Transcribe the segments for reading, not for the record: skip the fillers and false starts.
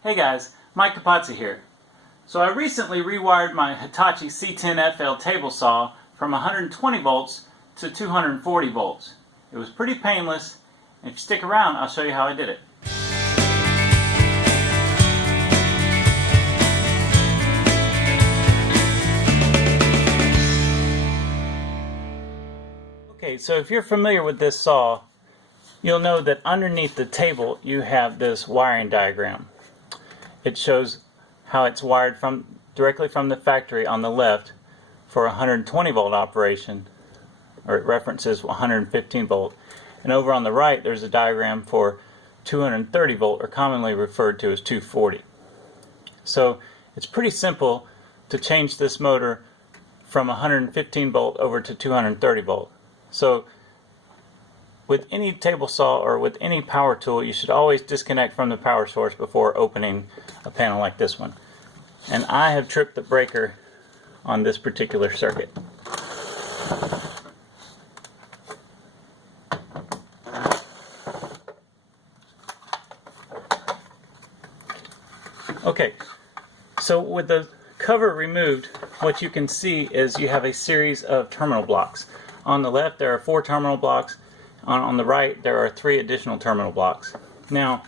Hey guys, Mike Capazzi here. So I recently rewired my Hitachi C10FL table saw from 120 volts to 240 volts. It was pretty painless, and if you stick around, I'll show you how I did it. Okay, so if you're familiar with this saw, you'll know that underneath the table you have this wiring diagram. It shows how it's wired directly from the factory on the left for 120 volt operation, or it references 115 volt. And over on the right there's a diagram for 230 volt, or commonly referred to as 240. So it's pretty simple to change this motor from 115 volt over to 230 volt. So with any table saw or with any power tool, you should always disconnect from the power source before opening a panel like this one. And I have tripped the breaker on this particular circuit. Okay, so with the cover removed, what you can see is you have a series of terminal blocks. On the left there are 4 terminal blocks. On the right there are 3 additional terminal blocks. Now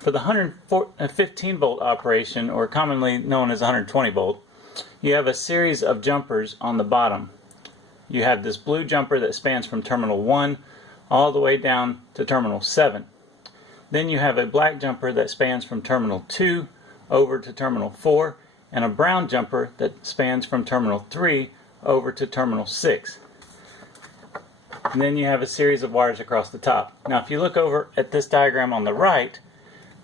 for the 115 volt operation, or commonly known as 120 volt, you have a series of jumpers on the bottom. You have this blue jumper that spans from terminal 1 all the way down to terminal 7. Then you have a black jumper that spans from terminal 2 over to terminal 4, and a brown jumper that spans from terminal 3 over to terminal 6. And then you have a series of wires across the top. Now if you look over at this diagram on the right,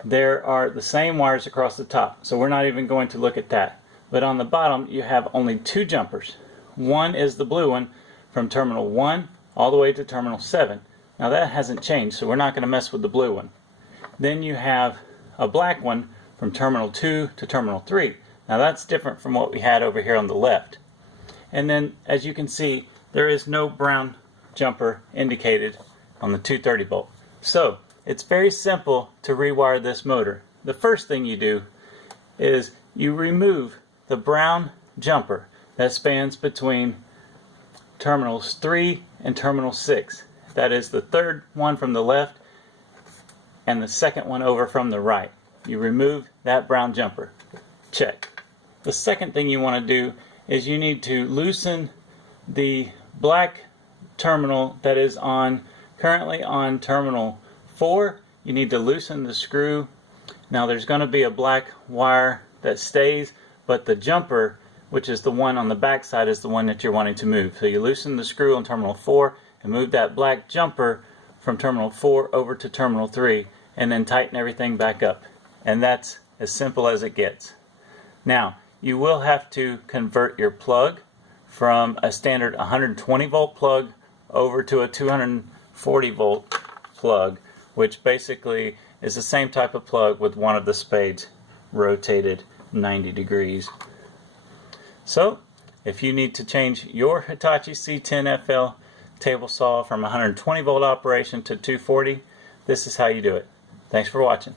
there are the same wires across the top, so we're not even going to look at that. But on the bottom you have only 2 jumpers. One is the blue one from terminal 1 all the way to terminal 7. Now that hasn't changed, so we're not going to mess with the blue one. Then you have a black one from terminal 2 to terminal 3. Now that's different from what we had over here on the left. And then as you can see, there is no brown jumper indicated on the 230 volt. So it's very simple to rewire this motor. The first thing you do is you remove the brown jumper that spans between terminals 3 and terminal 6. That is the third one from the left and the second one over from the right. You remove that brown jumper. Check. The second thing you want to do is you need to loosen the black terminal that is currently on terminal 4. You need to loosen the screw. Now there's going to be a black wire that stays, but the jumper, which is the one on the back side, is the one that you're wanting to move. So you loosen the screw on terminal 4 and move that black jumper from terminal 4 over to terminal 3, and then tighten everything back up. And that's as simple as it gets. Now you will have to convert your plug from a standard 120 volt plug over to a 240 volt plug, which basically is the same type of plug with one of the spades rotated 90 degrees. So if you need to change your Hitachi C10FL table saw from 120 volt operation to 240, this is how you do it. Thanks for watching.